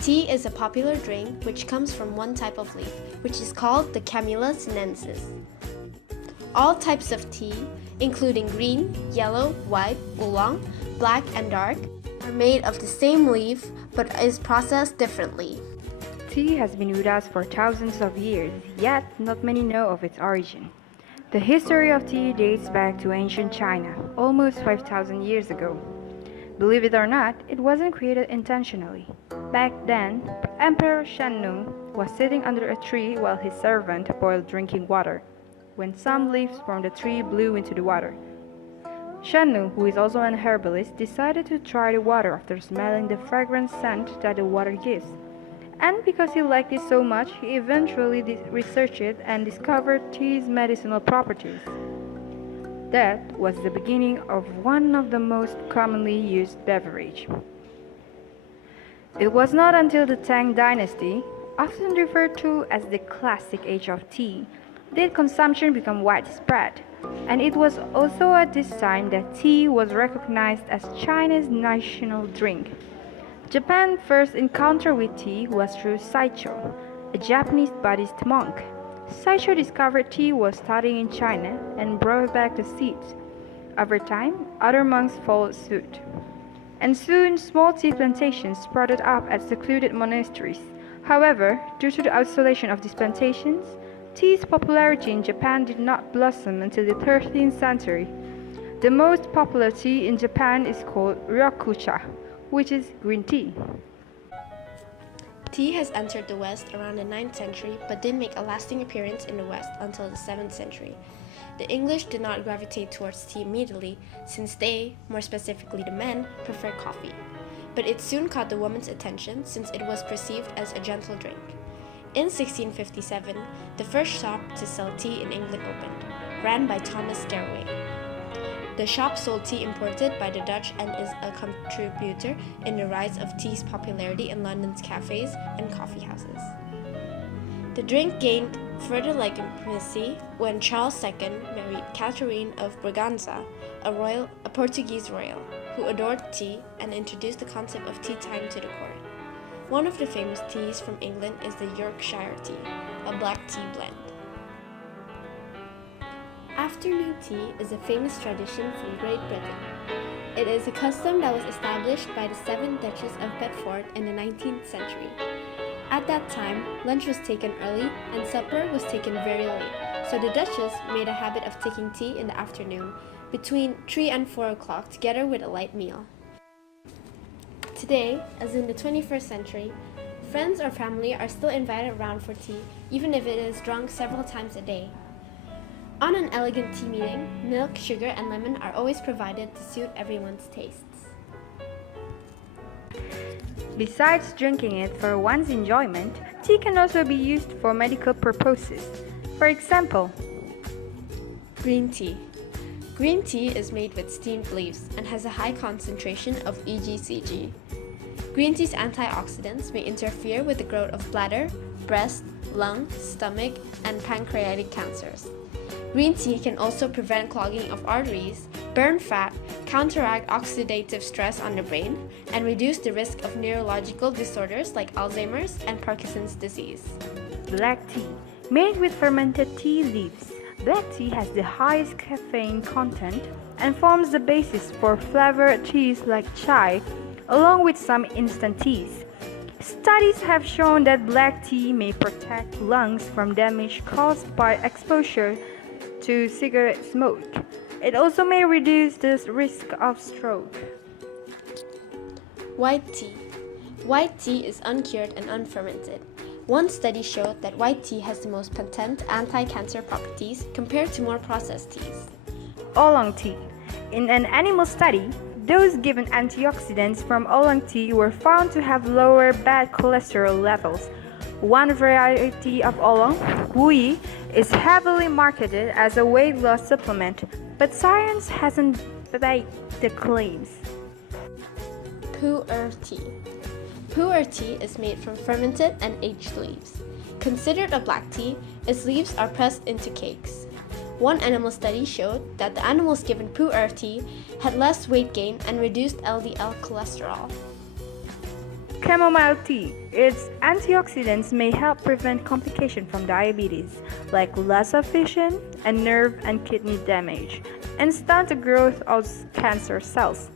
Tea is a popular drink which comes from one type of leaf, which is called the Camellia sinensis. All types of tea, including green, yellow, white, oolong, black, and dark, are made of the same leaf but is processed differently. Tea has been with us for thousands of years, yet not many know of its origin. The history of tea dates back to ancient China, almost 5,000 years ago. Believe it or not, it wasn't created intentionally. Back then, Emperor Shennu was sitting under a tree while his servant boiled drinking water, when some leaves from the tree blew into the water. Shennu, who is also an herbalist, decided to try the water after smelling the fragrant scent that the water gives. And because he liked it so much, he eventually researched it and discovered tea's medicinal properties. That was the beginning of one of the most commonly used beverages. It was not until the Tang Dynasty, often referred to as the classic age of tea, did consumption become widespread, and it was also at this time that tea was recognized as China's national drink. Japan's first encounter with tea was through Saicho, a Japanese Buddhist monk. Saicho discovered tea was studying in China and brought back the seeds. Over time, other monks followed suit. And soon, small tea plantations sprouted up at secluded monasteries. However, due to the isolation of these plantations, tea's popularity in Japan did not blossom until the 13th century. The most popular tea in Japan is called ryokucha, which is green tea. Tea has entered the West around the 9th century but didn't make a lasting appearance in the West until the 7th century. The English did not gravitate towards tea immediately, since they, more specifically the men, preferred coffee. But it soon caught the women's attention since it was perceived as a gentle drink. In 1657, the first shop to sell tea in England opened, ran by Thomas Garraway. The shop sold tea imported by the Dutch and is a contributor in the rise of tea's popularity in London's cafes and coffee houses. The drink gained further legitimacy when Charles II married Catherine of Braganza, a Portuguese royal, who adored tea and introduced the concept of tea time to the court. One of the famous teas from England is the Yorkshire tea, a black tea blend. Afternoon tea is a famous tradition from Great Britain. It is a custom that was established by the 7th Duchess of Bedford in the 19th century. At that time, lunch was taken early and supper was taken very late, so the Duchess made a habit of taking tea in the afternoon, between 3 and 4 o'clock, together with a light meal. Today, as in the 21st century, friends or family are still invited around for tea, even if it is drunk several times a day. On an elegant tea meeting, milk, sugar, and lemon are always provided to suit everyone's tastes. Besides drinking it for one's enjoyment, tea can also be used for medical purposes. For example, green tea. Green tea is made with steamed leaves and has a high concentration of EGCG. Green tea's antioxidants may interfere with the growth of bladder, breast, lung, stomach, and pancreatic cancers. Green tea can also prevent clogging of arteries, burn fat, counteract oxidative stress on the brain, and reduce the risk of neurological disorders like Alzheimer's and Parkinson's disease. black tea, made with fermented tea leaves. Black tea has the highest caffeine content and forms the basis for flavored teas like chai, along with some instant teas. Studies have shown that black tea may protect lungs from damage caused by exposure to cigarette smoke. It also may reduce the risk of stroke. White tea. White tea is uncured and unfermented. One study showed that white tea has the most potent anti-cancer properties compared to more processed teas. Oolong tea. In an animal study, those given antioxidants from oolong tea were found to have lower bad cholesterol levels. One variety of oolong, Wui, is heavily marketed as a weight loss supplement, but science hasn't backed the claims. Pu'er tea. Pu'er tea is made from fermented and aged leaves. Considered a black tea, its leaves are pressed into cakes. One animal study showed that the animals given pu'er tea had less weight gain and reduced LDL cholesterol. Chamomile tea. Its antioxidants may help prevent complications from diabetes, like loss of vision and nerve and kidney damage, and stunt the growth of cancer cells.